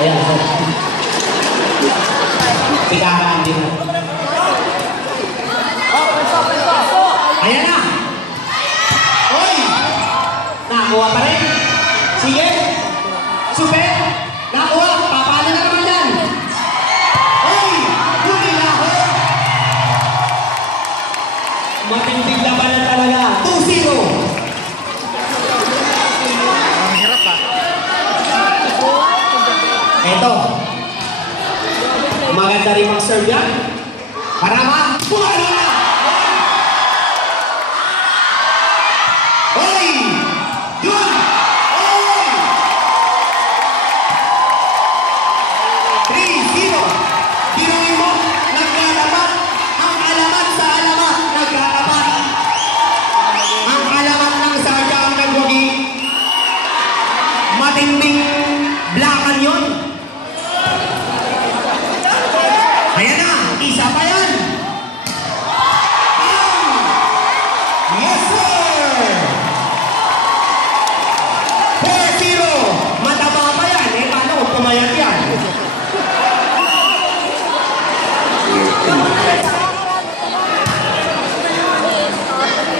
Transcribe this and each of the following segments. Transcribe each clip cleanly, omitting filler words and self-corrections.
Ayan, sir. Pikahan din. Ayan na. Oy! Nakuha pa rin. Sige. Super. Nakuha. Papalo na naman yan. Oy! Huli na ako. Matinding labanan talaga. 2-0. Eto. Maganda rin mag-serve yan. Karama. Pumalo na. Oy! Yun! Oy! 3-0. Biruin mo, nagkatapat. Ang alamat sa alamat, nagkatapat. Ang alamat ng Sarja ang nagwagi. Matinding blakan yun. Ayan na, isa pa yan. Yes, sir! 4-0. Mataba pa yan. Eh, paano kung pumayat yan?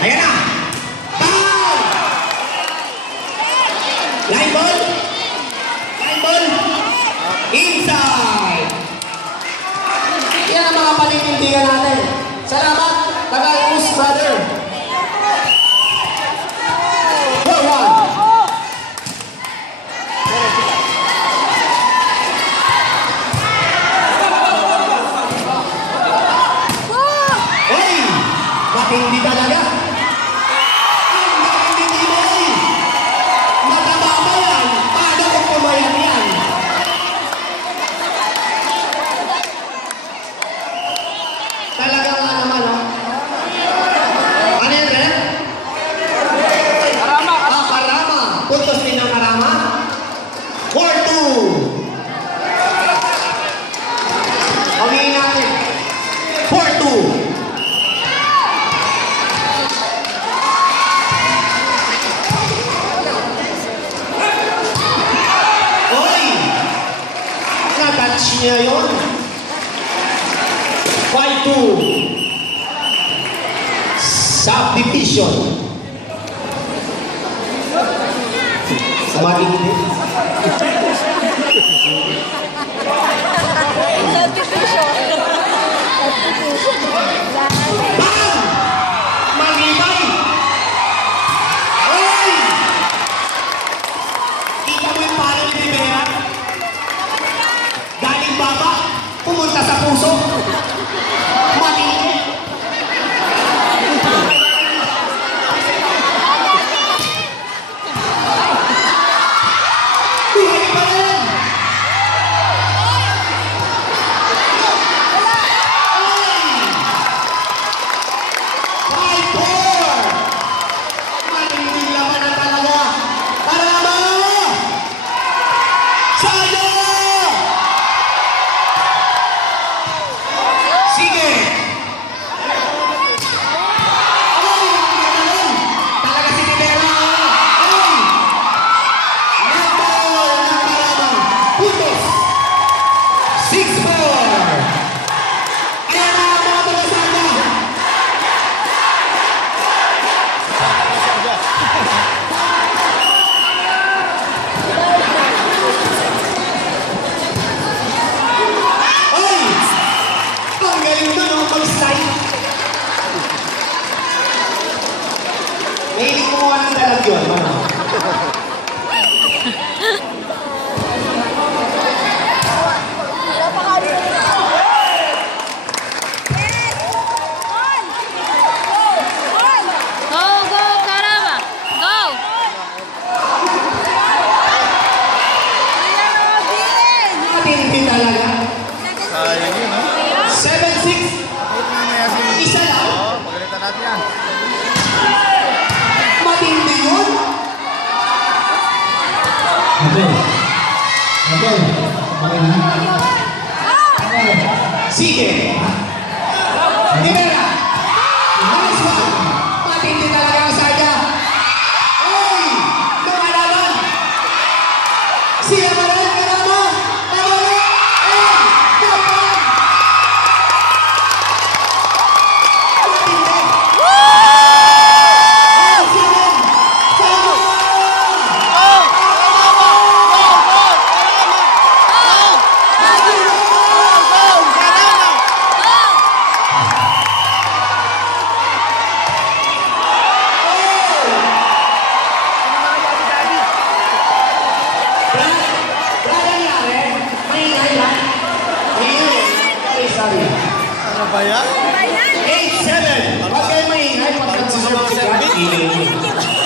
Ayan na. Bang! Line ball. Line ball. Inside. Yan ang mga paninindigan natin. Salamat, Tagal-Us brother. 4-1. Oy! Matindi talaga. Ang matindi mo eh. Mataba pa yan. Paano kung pumayat yan? Talaga nga naman, ha? Ano yan, Ren? Karama. Ah, Karama. Puntos din ng Karama. 4-2. Pagingin natin. 4-2. Oy! Natouch niya yun. 5-2. Subdivision. Samarin din. Bang! Magibay! Oy! Kita mo yung palo ni Rivera? Galing baba, pumunta sa puso. Matindi. Buhay pa rin. Oy! 5-4. Matinding laban na talaga. Karama! Sayo! Sige! Ay! Ang talaga si Rivera! Ay! Netball ng Karama! Puntos! 6-4! Ayan na mga taga-Sarja! Ay! Ang galing na no, mag-slide. May hindi kumuha ng dalag yun, ano? Go, go, Karama! Go! Matindi talaga. Sayang yun, no? 7-6. Isa lang. Oo, pagalitan natin yan. Matindi yun. Sige. Rivera. Nice one. Matindi talaga ang Sarja. Oy! Lumalaban. Sila pa rin, Karama. sorry. Ano ba yan? 8-7. Huwag kayo maingay pagkat mahabang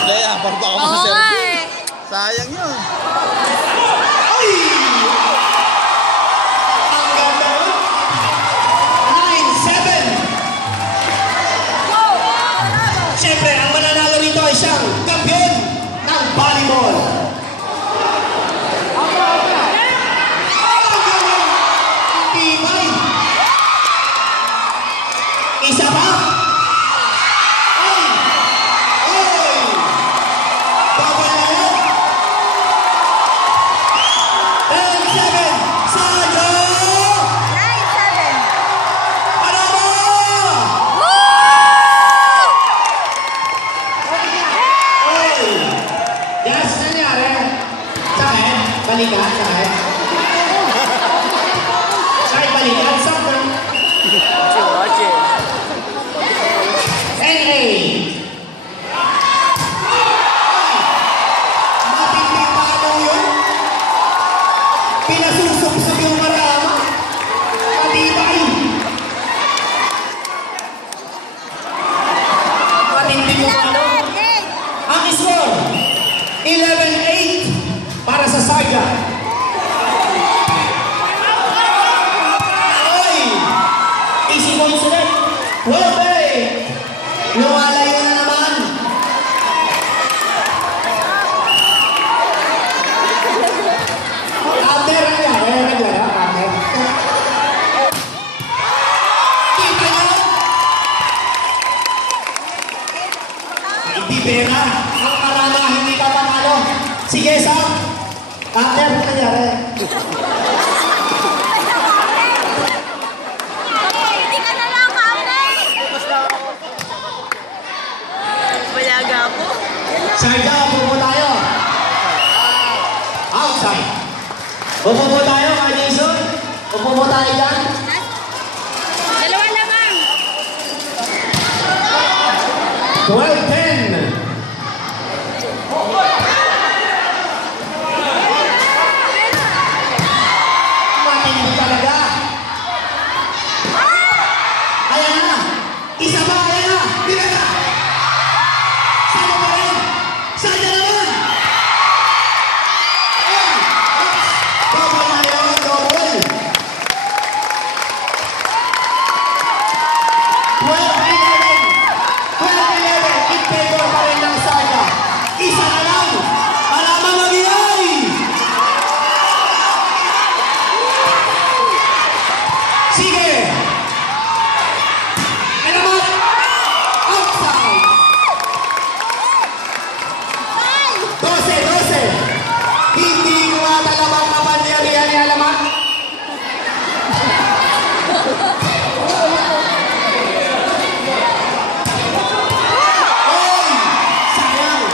Kaya, parang baka Oo nga masaserve. eh. Sayang yun. Ay! Ang ganda nun. 9-7. Siyempre, ang mananalo rito ay siyang kampiyon ng volleyball. Ang tibay. Isa pa. Ay! Ay! Bawal na yan. 10-7. Saga! Ano ba? Ay! Yes, nangyari. Saan? Balikan, saan? Saan balikan? Saan? NA. Matinding palo yun. Pinasusubsub yung marama. Matibay. Matinding yung palo. Ang score, 11-8 para sa Saga. Ay! Easy points ulit. 12-8. Lumalayo na naman. After nangyari, after. Kita nyo? Hindi pera. Ang marama, hindi ka panalo. Sige, Sam. After nangyari. Hindi ka na lang, Kapre! Bayaga po. Saga, upo tayo. Outside. Upo po tayo, Ka Jason. Upo po tayo dyan. Dalawa lamang. 12-10. Matindi talaga. Ayan na. Isa pa, ayan na. Bila na. Sana pa rin. Sana naman. Ayan. Double na yun, double. 12-11. 12-11. In favor pa rin ng Saga. Isa na lang. Malamang mag-iay. Sige. Alamat. Outside. 12-12. Hindi ko nga talamang mapangyarihan ni Alamat. Oy! Sayang.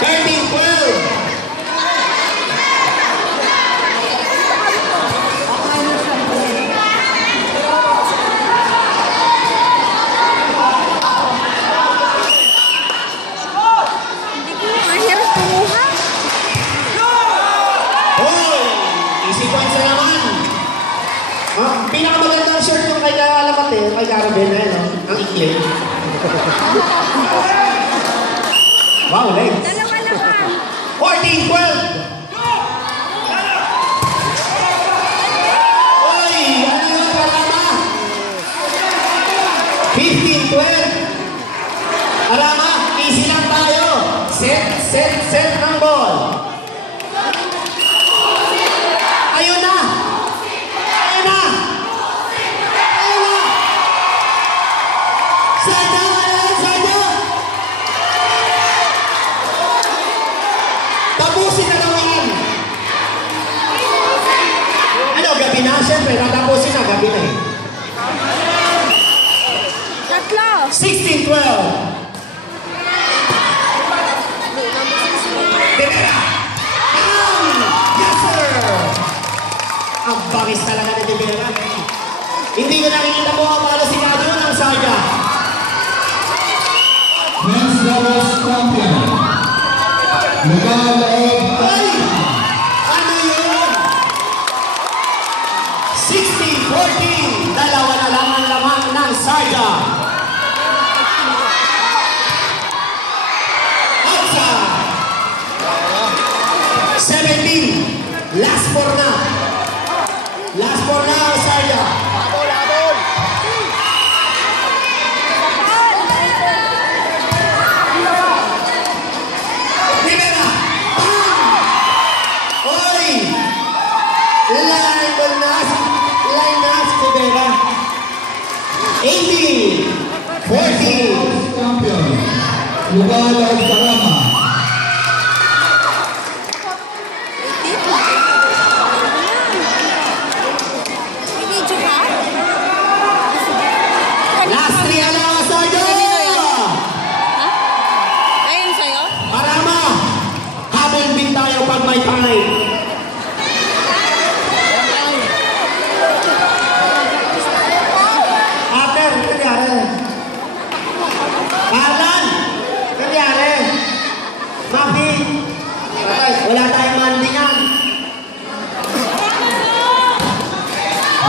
13-12. Mahirap kumuha. Hoy! Easy points na naman. Pinakamagandang shirt yung kay Alamat eh. Kay Carabel na yun, ang ikli. Wow, legs. Dalawa lamang. 14-12. Hoy! Ano yun, Arama? 15-12. Arama, easy lang tayo. Set ang ball. Ayun na! Ayun na! Ayun na! Sada! Sada! Tapusin na lang yan! Ano, gabi na? Siyempre, tatapusin na, gabi na eh. Tatlo. 16-12. Dimera! Yes, sir! Ang bangis talaga na Dimera. Hindi ko nakikita mo ang mga lasinado ng Saga. Men's doubles champion. Miguel A. Ay! Ano yun? 14. Dalawa na lang ang laman ng Sarja. Outside. 17. Last four na. Last four na ang Sarja. Rivera. Bang! Oy! Line na si Rivera. 18. 14. Champion. Lugar of Barama. May video ka? Last three na lang ang Sarja. Ha? Ayun sa'yo? Barama. Habol din tayo pag may time. Ater, nangyari. Marlon, nangyari. Mapi, wala tayong mandingan.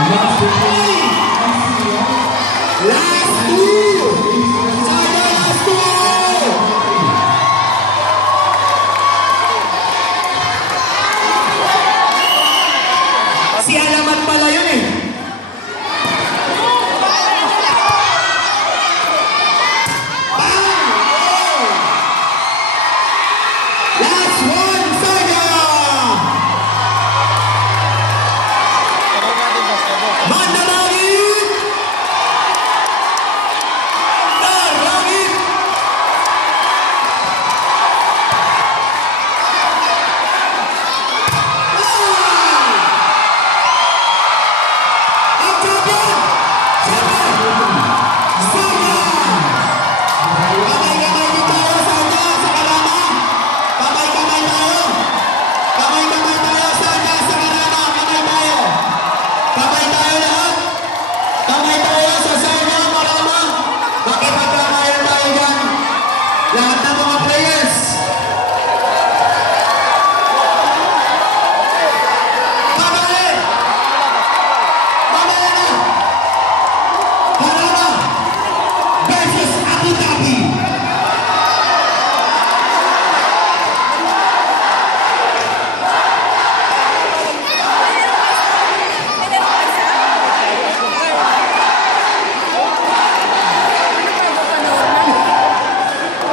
Last two. Last two! Sarja, last two! Si Alamat pala yun eh.